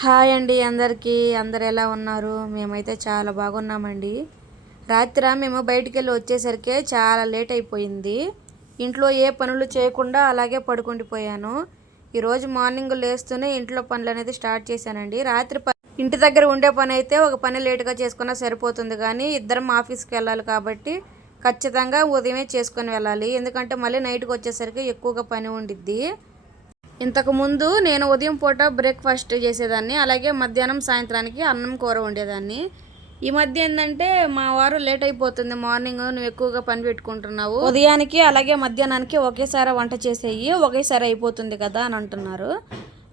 Hi అండి అందరికీ. అందరు ఎలా ఉన్నారు? మేమైతే చాలా బాగున్నామండి. రాత్రి మేము బయటికెళ్ళి వచ్చేసరికి చాలా లేట్ అయిపోయింది. ఇంట్లో ఏ పనులు చేయకుండా అలాగే పడుకుండిపోయాను. ఈరోజు మార్నింగ్ లేస్తూనే ఇంట్లో పనులు అనేది స్టార్ట్ చేశానండి. రాత్రి ఇంటి దగ్గర ఉండే పని అయితే ఒక పని లేటుగా చేసుకున్నా సరిపోతుంది, కానీ ఇద్దరం ఆఫీస్కి వెళ్ళాలి కాబట్టి ఖచ్చితంగా ఉదయమే చేసుకొని వెళ్ళాలి. ఎందుకంటే మళ్ళీ నైట్కి వచ్చేసరికి ఎక్కువగా పని ఉండిద్ది. ఇంతకుముందు నేను ఉదయం పూట బ్రేక్ఫాస్ట్ చేసేదాన్ని, అలాగే మధ్యాహ్నం సాయంత్రానికి అన్నం కూర వండేదాన్ని. ఈ మధ్య ఏంటంటే మా వారు లేట్ అయిపోతుంది, మార్నింగ్ నువ్వు ఎక్కువగా పని పెట్టుకుంటున్నావు, ఉదయానికి అలాగే మధ్యాహ్నానికి ఒకేసారి వంట చేసేయి, ఒకేసారి అయిపోతుంది కదా అని అంటున్నారు.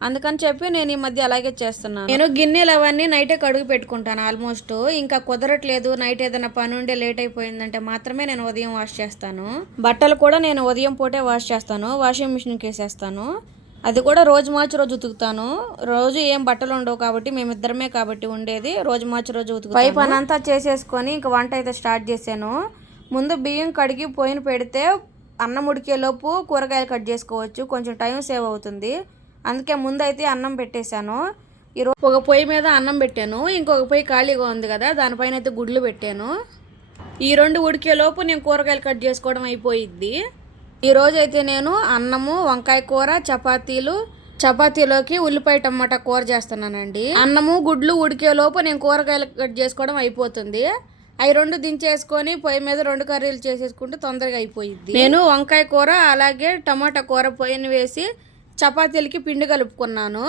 అందుకని చెప్పి నేను ఈ మధ్య అలాగే చేస్తున్నాను. నేను గిన్నెలు అవన్నీ నైటే కడుగు పెట్టుకుంటాను ఆల్మోస్ట్. ఇంకా కుదరట్లేదు, నైట్ ఏదైనా పని ఉండే లేట్ అయిపోయిందంటే మాత్రమే నేను ఉదయం వాష్ చేస్తాను. బట్టలు కూడా నేను ఉదయం పూటే వాష్ చేస్తాను, వాషింగ్ మిషన్కి వేసేస్తాను. అది కూడా రోజు మార్చి రోజు ఉతుకుతాను. రోజు ఏం బట్టలు ఉండవు కాబట్టి, మేమిద్దరమే కాబట్టి ఉండేది, రోజు మార్చి రోజు ఉతుకుతాను. పై పని అంతా చేసేసుకొని ఇంక వంట అయితే స్టార్ట్ చేశాను. ముందు బియ్యం కడిగి పొయ్యిన పెడితే అన్నం ఉడికేలోపు కూరగాయలు కట్ చేసుకోవచ్చు, కొంచెం టైం సేవ్ అవుతుంది. అందుకే ముందైతే అన్నం పెట్టేశాను. ఈరోజు ఒక పొయ్యి మీద అన్నం పెట్టాను, ఇంకొక పొయ్యి ఖాళీగా ఉంది కదా, దానిపైన అయితే గుడ్లు పెట్టాను. ఈ రెండు ఉడికేలోపు నేను కూరగాయలు కట్ చేసుకోవడం అయిపోయిద్ది. ఈరోజు అయితే నేను అన్నము, వంకాయ కూర, చపాతీలోకి ఉల్లిపాయ టమాటా కూర చేస్తున్నానండి. అన్నము గుడ్లు ఉడికేలోపు నేను కూరగాయలు కట్ చేసుకోవడం అయిపోతుంది. అవి రెండు దించేసుకొని పొయ్యి మీద రెండు కర్రీలు చేసేసుకుంటే తొందరగా అయిపోయింది. నేను వంకాయ కూర అలాగే టమాటా కూర పొయ్యిని వేసి చపాతీలకి పిండి కలుపుకున్నాను.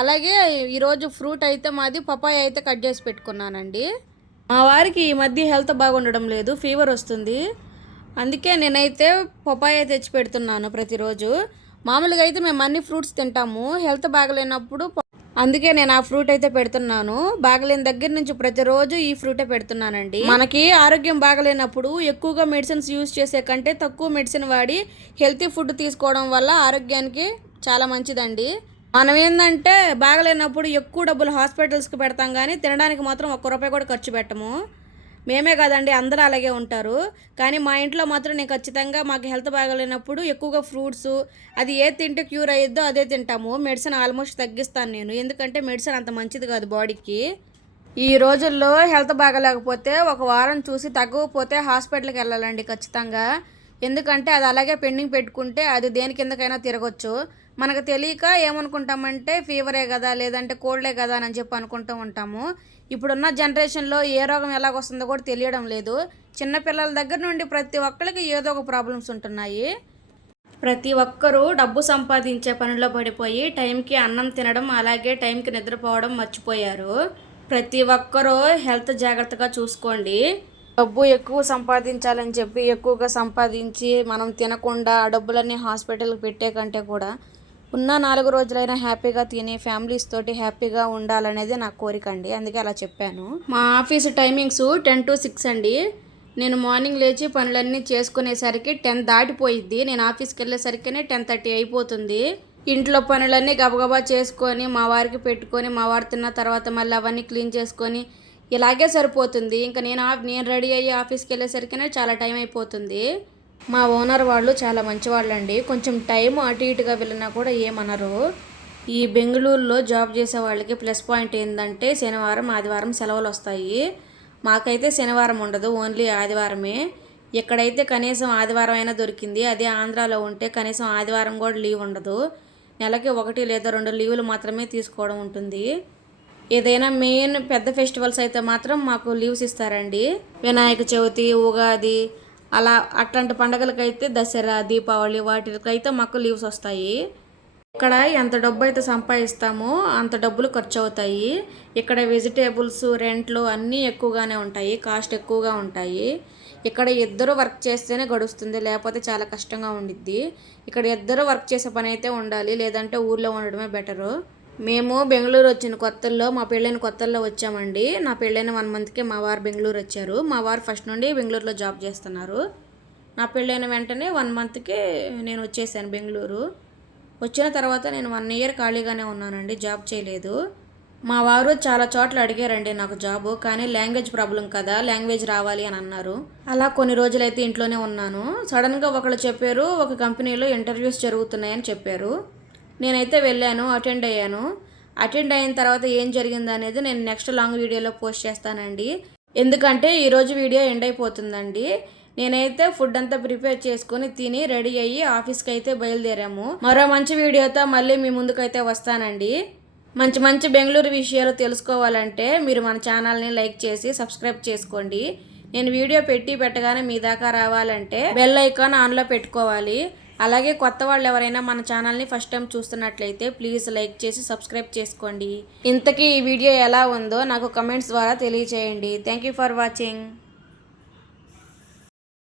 అలాగే ఈరోజు ఫ్రూట్ అయితే మాది పపాయ అయితే కట్ చేసి పెట్టుకున్నానండి. మా వారికి ఈ మధ్య హెల్త్ బాగుండడం లేదు, ఫీవర్ వస్తుంది. అందుకే నేనైతే పపాయ తెచ్చి పెడుతున్నాను ప్రతిరోజు. మామూలుగా అయితే మేము అన్ని ఫ్రూట్స్ తింటాము, హెల్త్ బాగలేనప్పుడు అందుకే నేను ఆ ఫ్రూట్ అయితే పెడుతున్నాను. బాగలేని దగ్గర నుంచి ప్రతిరోజు ఈ ఫ్రూటే పెడుతున్నానండి. మనకి ఆరోగ్యం బాగలేనప్పుడు ఎక్కువగా మెడిసిన్స్ యూజ్ చేసే కంటే తక్కువ మెడిసిన్ వాడి హెల్తీ ఫుడ్ తీసుకోవడం వల్ల ఆరోగ్యానికి చాలా మంచిదండి. మనం ఏంటంటే బాగలేనప్పుడు ఎక్కువ డబ్బులు హాస్పిటల్స్కి పెడతాం, కానీ తినడానికి మాత్రం ₹1 కూడా ఖర్చు పెట్టము. మేమే కాదండి, అందరూ అలాగే ఉంటారు. కానీ మా ఇంట్లో మాత్రం నేను ఖచ్చితంగా మాకు హెల్త్ బాగలేనప్పుడు ఎక్కువగా ఫ్రూట్స్, అది ఏది తింటే క్యూర్ అయ్యిద్దో అదే తింటాము. మెడిసిన్ ఆల్మోస్ట్ తగ్గిస్తాను నేను, ఎందుకంటే మెడిసిన్ అంత మంచిది కాదు బాడీకి. ఈ రోజుల్లో హెల్త్ బాగలేకపోతే ఒక వారం చూసి తగ్గకపోతే హాస్పిటల్కి వెళ్ళాలండి ఖచ్చితంగా. ఎందుకంటే అది అలాగే పెండింగ్ పెట్టుకుంటే అది దేని కిందకైనా తిరగచ్చు. మనకు తెలియక ఏమనుకుంటామంటే ఫీవరే కదా, లేదంటే కోల్డే కదా అని చెప్పి అనుకుంటూ ఉంటాము. ఇప్పుడున్న జనరేషన్లో ఏ రోగం ఎలాగొస్తుందో కూడా తెలియడం లేదు. చిన్నపిల్లల దగ్గర నుండి ప్రతి ఒక్కరికి ఏదో ఒక ప్రాబ్లమ్స్ ఉంటున్నాయి. ప్రతి ఒక్కరూ డబ్బు సంపాదించే పనిలో పడిపోయి టైంకి అన్నం తినడం, అలాగే టైంకి నిద్రపోవడం మర్చిపోయారు. ప్రతి ఒక్కరూ హెల్త్ జాగ్రత్తగా చూసుకోండి. డబ్బు ఎక్కువ సంపాదించాలని చెప్పి ఎక్కువగా సంపాదించి మనం తినకుండా ఆ డబ్బులన్నీ హాస్పిటల్కి పెట్టే కంటే కూడా ఉన్న 4 రోజులైనా హ్యాపీగా తిని ఫ్యామిలీస్ తోటి హ్యాపీగా ఉండాలనేది నా కోరిక అండి. అందుకే అలా చెప్పాను. మా ఆఫీసు టైమింగ్స్ 10 to 6 అండి. నేను మార్నింగ్ లేచి పనులన్నీ చేసుకునేసరికి 10 దాటిపోయిద్ది. నేను ఆఫీస్కి వెళ్ళేసరికినే 10:30 అయిపోతుంది. ఇంట్లో పనులన్నీ గబగబా చేసుకొని మా వారికి పెట్టుకొని, మా వారు తిన్న తర్వాత మళ్ళీ అవన్నీ క్లీన్ చేసుకొని ఇలాగే సరిపోతుంది. ఇంకా నేను రెడీ అయ్యి ఆఫీస్కి వెళ్ళేసరికినే చాలా టైం అయిపోతుంది. మా ఓనర్ వాళ్ళు చాలా మంచివాళ్ళండి, కొంచెం టైం అటు ఇటుగా వెళ్ళినా కూడా ఏమనరు. ఈ బెంగళూరులో జాబ్ చేసే వాళ్ళకి ప్లస్ పాయింట్ ఏంటంటే శనివారం ఆదివారం సెలవులు వస్తాయి. మాకైతే శనివారం ఉండదు, ఓన్లీ ఆదివారమే. ఎక్కడైతే కనీసం ఆదివారం అయినా దొరికింది, అదే ఆంధ్రాలో ఉంటే కనీసం ఆదివారం కూడా లీవ్ ఉండదు. నెలకి 1 లేదా 2 లీవులు మాత్రమే తీసుకోవడం ఉంటుంది. ఏదైనా మెయిన్ పెద్ద ఫెస్టివల్స్ అయితే మాత్రం మాకు లీవ్స్ ఇస్తారండి. వినాయక చవితి, ఉగాది, అలా అట్లాంటి పండుగలకైతే దసరా, దీపావళి వాటికైతే మాకు లీవ్స్ వస్తాయి. ఇక్కడ ఎంత డబ్బు అయితే సంపాదిస్తామో అంత డబ్బులు ఖర్చు అవుతాయి. ఇక్కడ వెజిటేబుల్స్, రెంట్లు అన్నీ ఎక్కువగానే ఉంటాయి, కాస్ట్ ఎక్కువగా ఉంటాయి. ఇక్కడ ఇద్దరు వర్క్ చేస్తేనే గడుస్తుంది, లేకపోతే చాలా కష్టంగా ఉండిద్ది. ఇక్కడ ఇద్దరు వర్క్ చేసే పని అయితే ఉండాలి, లేదంటే ఊర్లో ఉండడమే బెటరు. మేము బెంగళూరు వచ్చిన కొత్తల్లో, మా పెళ్ళైన కొత్తల్లో వచ్చామండి. నా పెళ్ళైన 1 monthకే మా వారు బెంగళూరు వచ్చారు. మా వారు ఫస్ట్ నుండి బెంగళూరులో జాబ్ చేస్తున్నారు. నా పెళ్ళైన వెంటనే 1 monthకే నేను వచ్చేసాను బెంగళూరు. వచ్చిన తర్వాత నేను 1 year ఖాళీగానే ఉన్నానండి, జాబ్ చేయలేదు. మా వారు చాలా చోట్ల అడిగారండి నాకు జాబు, కానీ లాంగ్వేజ్ ప్రాబ్లం కదా, లాంగ్వేజ్ రావాలి అని అన్నారు. అలా కొన్ని రోజులైతే ఇంట్లోనే ఉన్నాను. సడన్గా ఒకళ్ళు చెప్పారు, ఒక కంపెనీలో ఇంటర్వ్యూస్ జరుగుతున్నాయని చెప్పారు. నేనైతే వెళ్ళాను, అటెండ్ అయ్యాను. అటెండ్ అయిన తర్వాత ఏం జరిగింది అనేది నేను నెక్స్ట్ లాంగ్ వీడియోలో పోస్ట్ చేస్తానండి. ఎందుకంటే ఈరోజు వీడియో ఎండ్ అయిపోతుందండి. నేనైతే ఫుడ్ అంతా ప్రిపేర్ చేసుకుని తిని రెడీ అయ్యి ఆఫీస్కి అయితే బయలుదేరాము. మరో మంచి వీడియోతో మళ్ళీ మీ ముందుకైతే వస్తానండి. మంచి మంచి బెంగళూరు విషయాలు తెలుసుకోవాలంటే మీరు మన ఛానల్ని లైక్ చేసి సబ్స్క్రైబ్ చేసుకోండి. నేను వీడియో పెట్టగానే మీ దాకా రావాలంటే బెల్ ఐకాన్ ఆన్లో పెట్టుకోవాలి. అలాగే కొత్త వాళ్ళు ఎవరైనా మన ఛానల్ని ఫస్ట్ టైం చూస్తున్నట్లయితే ప్లీజ్ లైక్ చేసి సబ్స్క్రైబ్ చేసుకోండి. ఇంతకీ ఈ వీడియో ఎలా ఉందో నాకు కమెంట్స్ ద్వారా తెలియచేయండి. Thank you for watching.